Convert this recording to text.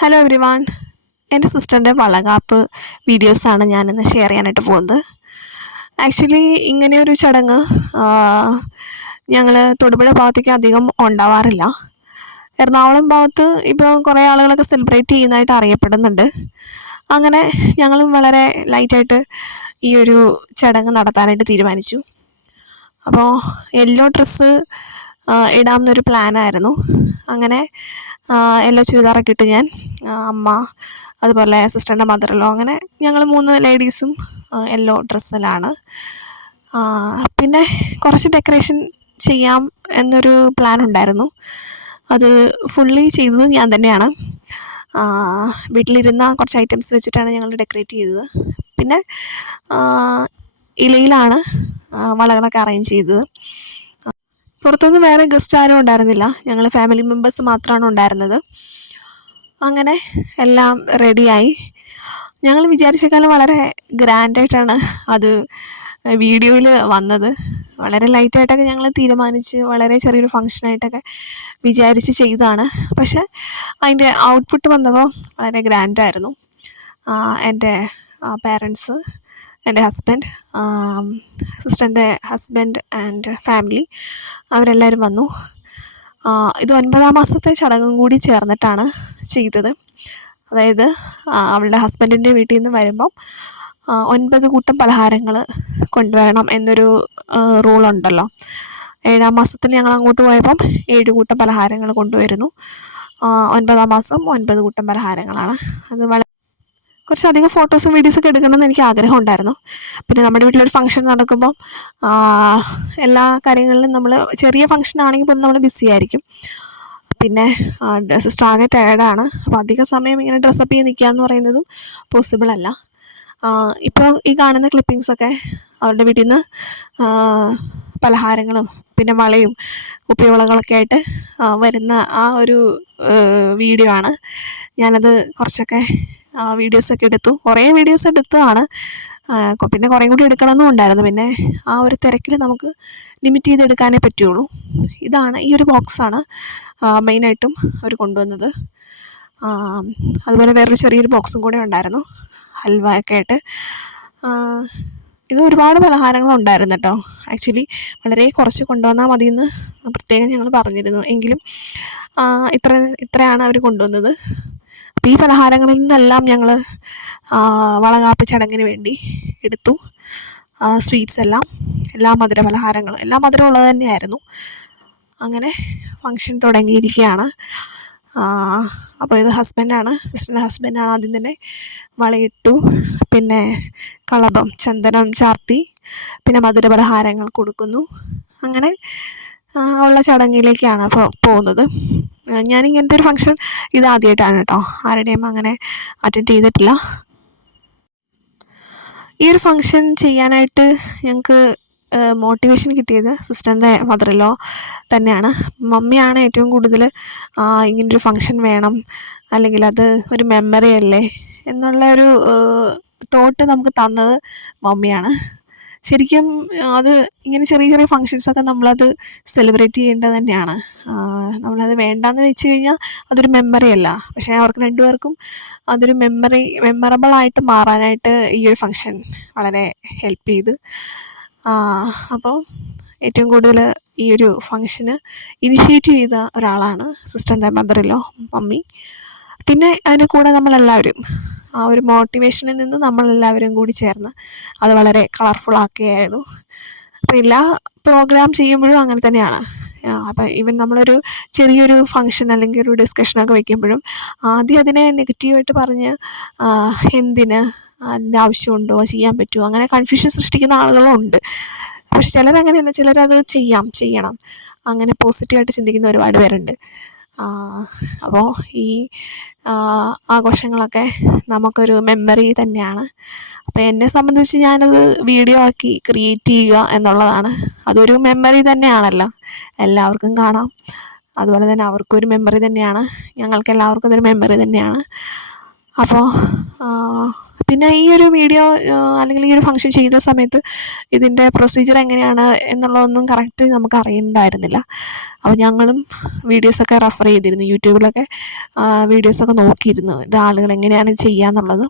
Hello every one. എൻ്റെ സിസ്റ്ററിൻ്റെ വളകാപ്പ് വീഡിയോസാണ് ഞാനിന്ന് ഷെയർ ചെയ്യാനായിട്ട് പോകുന്നത്. ആക്ച്വലി ഇങ്ങനെയൊരു ചടങ്ങ് ഞങ്ങൾ തൊടുപുഴ ഭാഗത്തേക്ക് അധികം ഉണ്ടാവാറില്ല. എറണാകുളം ഭാഗത്ത് ഇപ്പോൾ കുറേ ആളുകളൊക്കെ സെലിബ്രേറ്റ് ചെയ്യുന്നതായിട്ട് അറിയപ്പെടുന്നുണ്ട്. അങ്ങനെ ഞങ്ങളും വളരെ ലൈറ്റായിട്ട് ഈ ഒരു ചടങ്ങ് നടത്താനായിട്ട് തീരുമാനിച്ചു. അപ്പോൾ യെല്ലോ ഡ്രസ്സ് ഇടാമെന്നൊരു പ്ലാനായിരുന്നു. അങ്ങനെ യെല്ലോ ചുരിദാറൊക്കെ ഇട്ട് ഞാൻ, അമ്മ, അതുപോലെ സിസ്റ്ററിൻ്റെ മദറിലോ, അങ്ങനെ ഞങ്ങൾ 3 ലേഡീസും യെല്ലോ ഡ്രസ്സിലാണ്. പിന്നെ കുറച്ച് ഡെക്കറേഷൻ ചെയ്യാം എന്നൊരു പ്ലാൻ ഉണ്ടായിരുന്നു. അത് ഫുള്ളി ചെയ്തത് ഞാൻ തന്നെയാണ്. വീട്ടിലിരുന്ന കുറച്ച് ഐറ്റംസ് വെച്ചിട്ടാണ് ഞങ്ങൾ ഡെക്കറേറ്റ് ചെയ്തത്. പിന്നെ ഇലയിലാണ് വളകളൊക്കെ അറേഞ്ച് ചെയ്തത്. പുറത്തുനിന്ന് വേറെ ഗസ്റ്റ് ആരും ഉണ്ടായിരുന്നില്ല. ഞങ്ങൾ ഫാമിലി മെമ്പേഴ്സ് മാത്രമാണ് ഉണ്ടായിരുന്നത്. അങ്ങനെ എല്ലാം റെഡിയായി. ഞങ്ങൾ വിചാരിച്ചേക്കാളും വളരെ ഗ്രാൻഡായിട്ടാണ് അത് വീഡിയോയിൽ വന്നത്. വളരെ ലൈറ്റായിട്ടൊക്കെ ഞങ്ങൾ തീരുമാനിച്ച് വളരെ ചെറിയൊരു ഫങ്ഷനായിട്ടൊക്കെ വിചാരിച്ച് ചെയ്തതാണ്. പക്ഷേ അതിൻ്റെ ഔട്ട്പുട്ട് വന്നപ്പോൾ വളരെ ഗ്രാൻഡായിരുന്നു. എൻ്റെ പേരൻസ്, എൻ്റെ ഹസ്ബൻഡ്, സിസ്റ്ററിൻ്റെ ഹസ്ബൻഡ് ആൻഡ് ഫാമിലി, അവരെല്ലാവരും വന്നു. ഇത് 9ാം മാസത്തെ ചടങ്ങും കൂടി ചേർന്നിട്ടാണ് ചെയ്തത്. അതായത് അവളുടെ ഹസ്ബൻഡിൻ്റെ വീട്ടിൽ നിന്ന് വരുമ്പം 9 കൂട്ടം പലഹാരങ്ങൾ കൊണ്ടുവരണം എന്നൊരു റൂളുണ്ടല്ലോ. 7ാം മാസത്തിൽ ഞങ്ങൾ അങ്ങോട്ട് പോയപ്പം 7 കൂട്ടം പലഹാരങ്ങൾ കൊണ്ടുവരുന്നു. 9ാം മാസം 9 കൂട്ടം പലഹാരങ്ങളാണ്. അത് കുറച്ചധികം ഫോട്ടോസും വീഡിയോസൊക്കെ എടുക്കണമെന്ന് എനിക്ക് ആഗ്രഹം ഉണ്ടായിരുന്നു. പിന്നെ നമ്മുടെ വീട്ടിലൊരു ഫംഗ്ഷൻ നടക്കുമ്പം എല്ലാ കാര്യങ്ങളിലും നമ്മൾ, ചെറിയ ഫംഗ്ഷൻ ആണെങ്കിൽ പോലും നമ്മൾ ബിസി ആയിരിക്കും. പിന്നെ സിസ്റ്റർ ആകെ ടയേർഡാണ്. അപ്പോൾ അധിക സമയം ഇങ്ങനെ ഡ്രസ്സപ്പ് ചെയ്ത് നിൽക്കുക എന്ന് പറയുന്നതും പോസിബിൾ അല്ല. ഇപ്പോൾ ഈ കാണുന്ന ക്ലിപ്പിങ്സൊക്കെ അവരുടെ വീട്ടിൽ നിന്ന് പലഹാരങ്ങളും പിന്നെ വളയും കുപ്പിവളകളൊക്കെ ആയിട്ട് വരുന്ന ആ ഒരു വീഡിയോ ആണ്. ഞാനത് കുറച്ചൊക്കെ വീഡിയോസൊക്കെ എടുത്തു. കുറേ വീഡിയോസ് എടുത്തതാണ്. പിന്നെ കുറേ കൂടി എടുക്കണമെന്നും ഉണ്ടായിരുന്നു. പിന്നെ ആ ഒരു തിരക്കിൽ നമുക്ക് ലിമിറ്റ് ചെയ്തെടുക്കാനേ പറ്റുള്ളൂ. ഇതാണ്, ഈ ഒരു ബോക്സാണ് മെയിനായിട്ടും അവർ കൊണ്ടുവന്നത്. അതുപോലെ വേറൊരു ചെറിയൊരു ബോക്സും കൂടെ ഉണ്ടായിരുന്നു ഹൽവയൊക്കെ ആയിട്ട്. ഇത് ഒരുപാട് പലഹാരങ്ങളുണ്ടായിരുന്നു കേട്ടോ. ആക്ച്വലി വളരെ കുറച്ച് കൊണ്ടുവന്നാൽ മതിയെന്ന് പ്രത്യേകം ഞങ്ങൾ പറഞ്ഞിരുന്നു. എങ്കിലും ഇത്രയാണ് അവർ കൊണ്ടുവന്നത്. അപ്പോൾ ഈ പലഹാരങ്ങളിൽ നിന്നെല്ലാം ഞങ്ങൾ വളകാപ്പ് ചടങ്ങിന് വേണ്ടി എടുത്തു. സ്വീറ്റ്സ് എല്ലാ മധുര പലഹാരങ്ങളും, എല്ലാം മധുരം ഉള്ളത് തന്നെയായിരുന്നു. അങ്ങനെ ഫങ്ഷൻ തുടങ്ങിയിരിക്കുകയാണ്. അപ്പോൾ ഇത് ഹസ്ബൻഡാണ്, സിസ്റ്ററിൻ്റെ ഹസ്ബൻഡാണ്. ആദ്യം തന്നെ വളയിട്ടു, പിന്നെ കളഭം, ചന്ദനം ചാർത്തി, പിന്നെ മധുര പലഹാരങ്ങൾ കൊടുക്കുന്നു. അങ്ങനെ ഉള്ള ചടങ്ങിലേക്കാണ് അപ്പോൾ പോകുന്നത്. ഞാനിങ്ങനത്തെ ഒരു ഫങ്ഷൻ ഇതാദ്യമായിട്ടാണ് കേട്ടോ. ആരുടെയും അങ്ങനെ അറ്റൻഡ് ചെയ്തിട്ടില്ല. ഈ ഒരു ഫങ്ഷൻ ചെയ്യാനായിട്ട് ഞങ്ങൾക്ക് മോട്ടിവേഷൻ കിട്ടിയത് സിസ്റ്ററിൻ്റെ മദറിലോ തന്നെയാണ്. മമ്മിയാണ് ഏറ്റവും കൂടുതൽ ഇങ്ങനൊരു ഫങ്ഷൻ വേണം, അല്ലെങ്കിൽ അത് ഒരു മെമ്മറി അല്ലേ എന്നുള്ള ഒരു തോട്ട് നമുക്ക് തന്നത് മമ്മിയാണ്. ശരിക്കും അത് ഇങ്ങനെ ചെറിയ ചെറിയ ഫങ്ഷൻസൊക്കെ നമ്മളത് സെലിബ്രേറ്റ് ചെയ്യേണ്ടത് തന്നെയാണ്. നമ്മളത് വേണ്ടാന്ന് വെച്ച് കഴിഞ്ഞാൽ അതൊരു മെമ്മറി അല്ല. പക്ഷേ അവർക്ക് രണ്ടുപേർക്കും അതൊരു മെമ്മറബിളായിട്ട് മാറാനായിട്ട് ഈ ഒരു ഫങ്ഷൻ വളരെ ഹെൽപ്പ് ചെയ്തു. അപ്പോൾ ഏറ്റവും കൂടുതൽ ഈ ഒരു ഫങ്ഷന് ഇനിഷ്യേറ്റ് ചെയ്ത ഒരാളാണ് സിസ്റ്ററിൻ്റെ മദറിലോ, മമ്മി. പിന്നെ അതിന് കൂടെ നമ്മളെല്ലാവരും, ആ ഒരു മോട്ടിവേഷനിൽ നിന്ന് നമ്മളെല്ലാവരും കൂടി ചേർന്ന് അത് വളരെ കളർഫുള്ളാക്കുകയായിരുന്നു. അപ്പോൾ എല്ലാ പ്രോഗ്രാം ചെയ്യുമ്പോഴും അങ്ങനെ തന്നെയാണ്. അപ്പം ഈവൻ നമ്മളൊരു ചെറിയൊരു ഫങ്ഷൻ അല്ലെങ്കിൽ ഒരു ഡിസ്കഷനൊക്കെ വയ്ക്കുമ്പോഴും ആദ്യം അതിനെ നെഗറ്റീവായിട്ട് പറഞ്ഞ് എന്തിന്, അതിൻ്റെ ആവശ്യമുണ്ടോ, ചെയ്യാൻ പറ്റുമോ, അങ്ങനെ കൺഫ്യൂഷൻ സൃഷ്ടിക്കുന്ന ആളുകളും ഉണ്ട്. പക്ഷെ ചിലരങ്ങനെയല്ല, ചിലരത് ചെയ്യണം, അങ്ങനെ പോസിറ്റീവായിട്ട് ചിന്തിക്കുന്ന ഒരുപാട് പേരുണ്ട്. അപ്പോൾ ഈ ആഘോഷങ്ങളൊക്കെ നമുക്കൊരു മെമ്മറി തന്നെയാണ്. അപ്പോൾ എന്നെ സംബന്ധിച്ച് ഞാനത് വീഡിയോ ആക്കി ക്രിയേറ്റ് ചെയ്യുക എന്നുള്ളതാണ്. അതൊരു മെമ്മറി തന്നെയാണല്ലോ, എല്ലാവർക്കും കാണാം. അതുപോലെ തന്നെ അവർക്കൊരു മെമ്മറി തന്നെയാണ്, ഞങ്ങൾക്ക് എല്ലാവർക്കും അതൊരു മെമ്മറി തന്നെയാണ്. അപ്പോൾ പിന്നെ ഈ ഒരു വീഡിയോ അല്ലെങ്കിൽ ഈ ഒരു ഫംഗ്ഷൻ ചെയ്യുന്ന സമയത്ത് ഇതിൻ്റെ പ്രൊസീജിയർ എങ്ങനെയാണ് എന്നുള്ളതൊന്നും കറക്റ്റ് നമുക്ക് അറിയണ്ടായിരുന്നില്ല. അപ്പോൾ ഞങ്ങളും വീഡിയോസൊക്കെ റെഫർ ചെയ്തിരുന്നു, യൂട്യൂബിലൊക്കെ വീഡിയോസൊക്കെ നോക്കിയിരുന്നു ഇത് ആളുകൾ എങ്ങനെയാണ് ചെയ്യുക എന്നുള്ളത്.